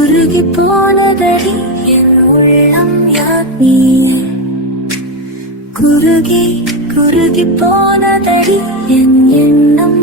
உருகி போனதடி என் உள்ளம் யார் நீயே குறுகி குறுகி போனதடி என் எண்ணம்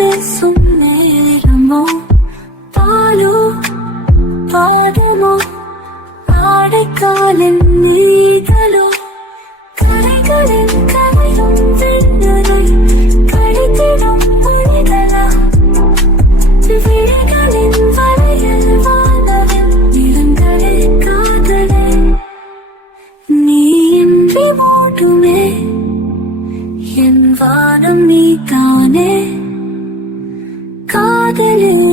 பேசும் நேரமோ பாலோ? பாதமோ? ஆடைக்காலின் நீதலோ? கரைகளின் கரையும் வெண்ணரை கழித்திடும் மொழிகளா விழிகளின் வரையில் வானவின் நிறங்களே காதலே. நீ இன்றி என் வானம் நீ தானே I bargaining